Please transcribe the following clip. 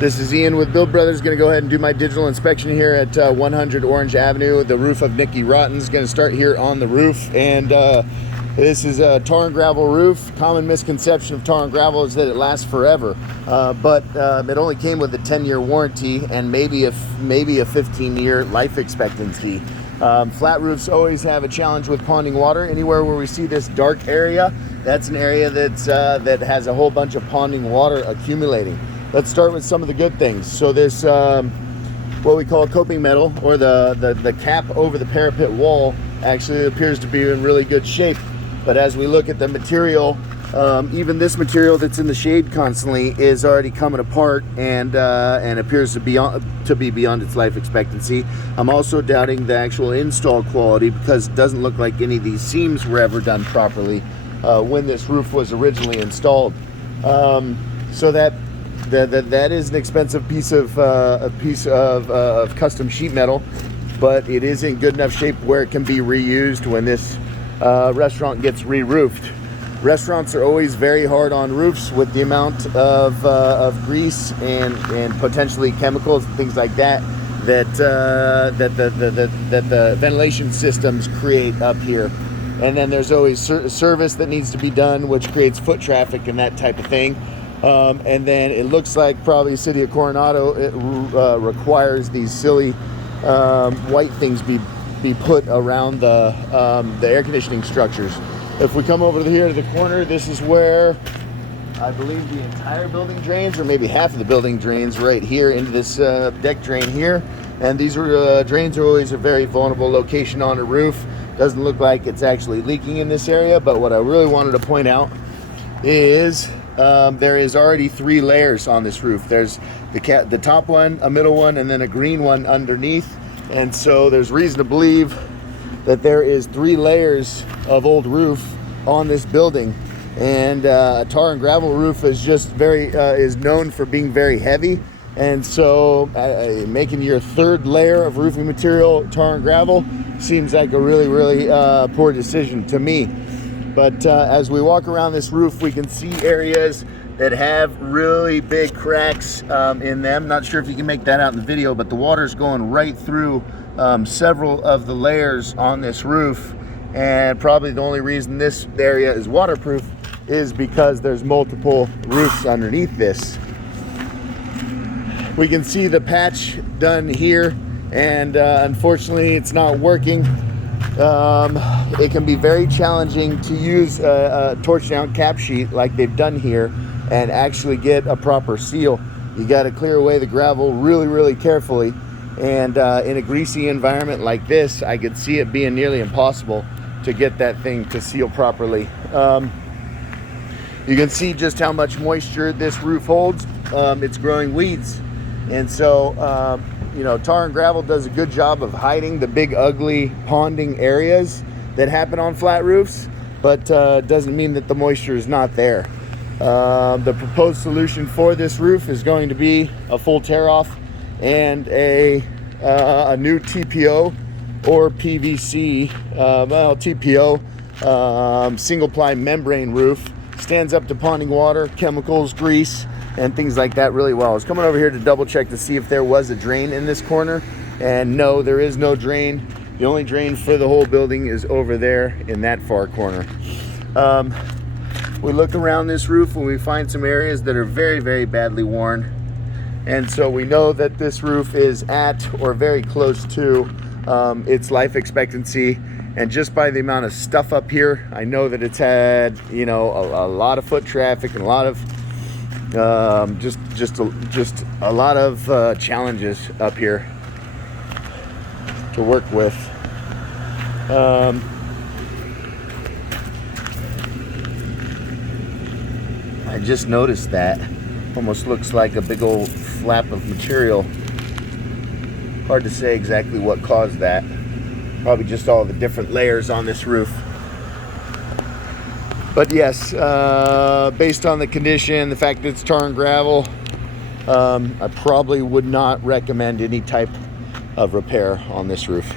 This is Ian with Build Brothers. Going to go ahead and do my digital inspection here at 100 Orange Avenue. The roof of Nicky Rotten's going to start here on the roof. And this is a tar and gravel roof. Common misconception of tar and gravel is that it lasts forever. But it only came with a 10-year warranty and maybe a 15-year life expectancy. Flat roofs always have a challenge with ponding water. Anywhere where we see this dark area, that's an area that has a whole bunch of ponding water accumulating. Let's start with some of the good things. So this, what we call coping metal, or the cap over the parapet wall, actually appears to be in really good shape. But as we look at the material, even this material that's in the shade constantly is already coming apart and appears to be beyond its life expectancy. I'm also doubting the actual install quality because it doesn't look like any of these seams were ever done properly when this roof was originally installed. So that is an expensive piece of custom sheet metal, but it is in good enough shape where it can be reused when this restaurant gets re-roofed. Restaurants are always very hard on roofs with the amount of grease and potentially chemicals and things like that the ventilation systems create up here. And then there's always service that needs to be done, which creates foot traffic and that type of thing. And then it looks like probably City of Coronado requires these silly white things be put around the air conditioning structures. If we come over here to the corner, this is where I believe the entire building drains, or maybe half of the building drains right here into this deck drain here. And these drains are always a very vulnerable location on a roof. Doesn't look like it's actually leaking in this area, but what I really wanted to point out is there is already 3 layers on this roof. There's the top one, a middle one, and then a green one underneath. And so there's reason to believe that there is 3 layers of old roof on this building. And a tar and gravel roof is just is known for being very heavy. And so making your 3rd layer of roofing material tar and gravel seems like a really poor decision to me. But as we walk around this roof, we can see areas that have really big cracks in them. Not sure if you can make that out in the video, but the water's going right through several of the layers on this roof. And probably the only reason this area is waterproof is because there's multiple roofs underneath this. We can see the patch done here, and unfortunately it's not working. It can be very challenging to use a torch down cap sheet like they've done here and actually get a proper seal. You got to clear away the gravel really carefully, and in a greasy environment like this, I could see it being nearly impossible to get that thing to seal properly. You can see just how much moisture this roof holds. It's growing weeds, and so tar and gravel does a good job of hiding the big ugly ponding areas that happen on flat roofs, but doesn't mean that the moisture is not there. The proposed solution for this roof is going to be a full tear off and a new TPO or PVC, TPO single ply membrane roof. Stands up to ponding water, chemicals, grease, and things like that really well. I was coming over here to double check to see if there was a drain in this corner, and no, there is no drain. The only drain for the whole building is over there in that far corner. We look around this roof and we find some areas that are very badly worn, and so we know that this roof is at or very close to its life expectancy. And just by the amount of stuff up here, I know that it's had a lot of foot traffic and a lot of just a lot of challenges up here to work with. I just noticed that almost looks like a big old flap of material. Hard to say exactly what caused that. Probably just all the different layers on this roof. But yes, based on the condition, the fact that it's tar and gravel, I probably would not recommend any type of repair on this roof.